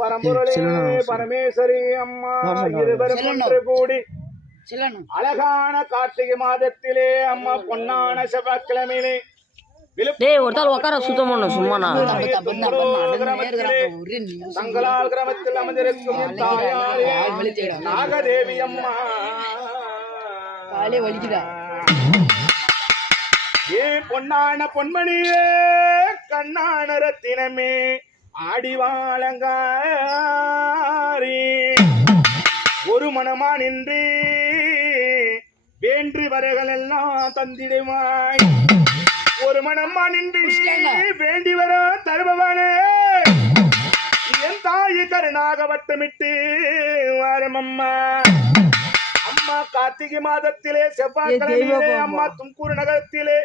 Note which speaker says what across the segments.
Speaker 1: பரம்பொருளே பரமேஸ்வரி அம்மா. இருவரும் ஒன்று கூடி.
Speaker 2: சொல்லணும்.
Speaker 1: அழகான கார்த்திகை மாதத்திலே அம்மா பொன்னான செவ்வாய்க்கிழமையிலே
Speaker 3: டேய் ஒரு தாள் உட்கார சுத்தம் பண்ணு
Speaker 1: தங்களால் கிராமத்தில் நாகதேவி அம்மா. ஏ பொன்னான பொன்மணியே கண்ணான ரத்தினமே. ஆடிவாளங்காரி ஒரு மனமா நின்று வேண்டு வரகள் எல்லாம் தந்திடுவாய். ஒரு மனமா நின்று வேண்டி வர தருபவனே. என் தாய் கருணாக வட்டமிட்டு வாரமம்மா அம்மா. கார்த்திகை மாதத்திலே செவ்வாய்க்கிழமையிலே அம்மா தும்கூர் நகரத்திலே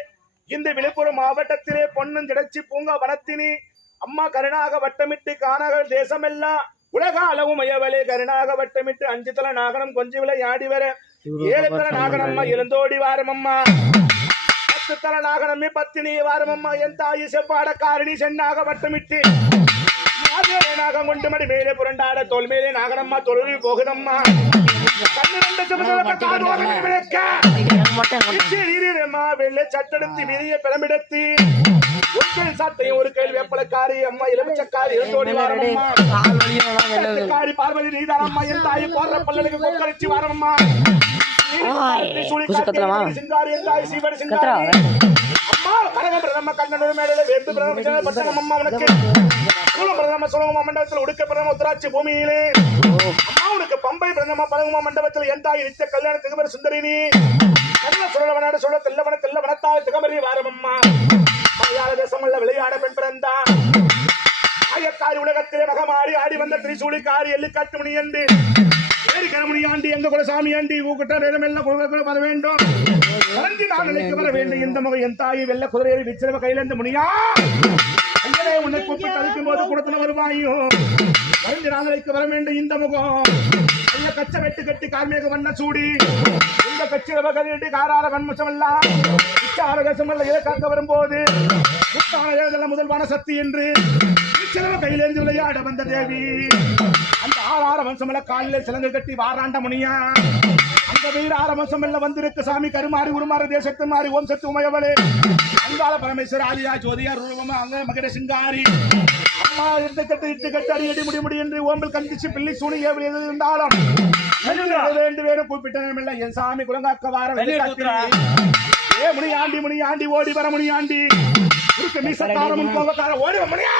Speaker 1: இந்த விழுப்புரம் மாவட்டத்திலே பொன்னஞ்சிடச்சி பூங்கா வனத்தினி அம்மா கருணாக வட்டமிட்டு கானகல் தேசமெல்லாம் உலக அளவு மயவலே கருணாக வட்டமிட்டு அஞ்சு தல நாகனம் கொஞ்சி விளையாடி வர. ஏழு தல நாகனம்மா எழுந்தோடி வாரமம்மா. பத்து தல நாகனமே பத்தினி வாரமம்மா. என் தாயி செவ்வாட காரணி சென்னாக வட்டமிட்டு. நாகம் கொண்டு மடி மேலே புரண்டாட தோல் மேலே நாகனம்மா தொழில் போகுதம்மா. விளக்க. நீரிடமா வெள்ளை சட்டெடுத்து கையில் சாத்தையும் ஒரு கையில் வேப்பலக்காரி அம்மா இளமிச்சக்காரி இளந்தோடி வாரம்மா. காரி பார்வதி நீதானம்மா. என் தாய் போடுற பல்லலுக்கு கொக்கரிச்சி வாரம்மா? சிங்காரி என் தாய் சீவடி சிங்காரி. அம்மா கனக பிரதம கண்ணனூர் மேடையில வெந்து பிரதம பட்டணம் அம்மா உனக்கு. சூழ பிரதம சுலகமா மண்டபத்தில் உடுக்க பிரதம உத்தராட்சி பூமியிலே. அம்மா உனக்கு பம்பை பிரதம பழகுமா மண்டபத்தில் என் தாய் நித்திய கல்யாண திகமர் சுந்தரினி. நல்ல சுழலவனாடு சுழ தெல்லவன தெல்லவனத்தாய் திகமரி வாரமம்மா. மலையாள தேசமல்ல விளையாட பெண் பிறந்தா. ஆயக்காரி உலகத்திலே மகமாறி ஆடி வந்த திரிசூலிக்காரி காரி காட்டு மணி என்று ஏறி கரமணி ஆண்டி எங்க குலசாமி ஆண்டி ஊக்கிட்ட நேரமெல்லாம் குழுக்கள் வர வேண்டும். வரஞ்சி நான் நிலைக்கு வர வேண்டும். இந்த முகம் என் தாய் வெள்ள குதிரையை விச்சிரவ கையிலிருந்து முனியா. ஐயனே உன்னை கூப்பிட்டு அழைக்கும் போது குடத்துல வருவாயோ? வரஞ்சி நான் நிலைக்கு வர வேண்டும் இந்த முகம். ஐயா கச்ச வெட்டு கட்டி கார்மேக வண்ண சூடி. இந்த கட்சியில கதிரட்டி காரார கண்முசம் எல்லாம் இச்சார கசமல்ல இலக்காக்க வரும்போது உத்தான ஏதெல்லாம் முதல்வான சக்தி என்று இச்சிரவ கையிலேந்து விளையாட வந்த தேவி. அந்த ஆறார வம்சமல்ல காலில் சிலங்கு கட்டி வாராண்ட முனியா. அந்த வீரார வம்சம் எல்லாம் வந்திருக்கு சாமி கருமாறி உருமாறு தேசத்து மாறி ஓம் சத்து உமையவளே. அங்காள பரமேஸ்வர ஆதியா ஜோதியா ரூபமா அங்க மகட சிங்காரி இட்டு கட்டு இட்டு கட்டு அடி அடி முடி முடி என்று ஓம்பில் கண்டிச்சு பிள்ளை சூனி ஏவல் எது இருந்தாலும். வேண்டு வேணும் கூப்பிட்டேன் என் சாமி குலங்காக்க வார வெள்ளிக்காத்திரி. ஏ முனி ஆண்டி முனி ஆண்டி ஓடி வர முனி ஆண்டி உருக்கு மீசக்கார முன் கோபக்கார ஓடி வர முனியா.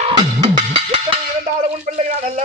Speaker 1: இருந்தாலும் உன் பிள்ளை நான் அல்ல.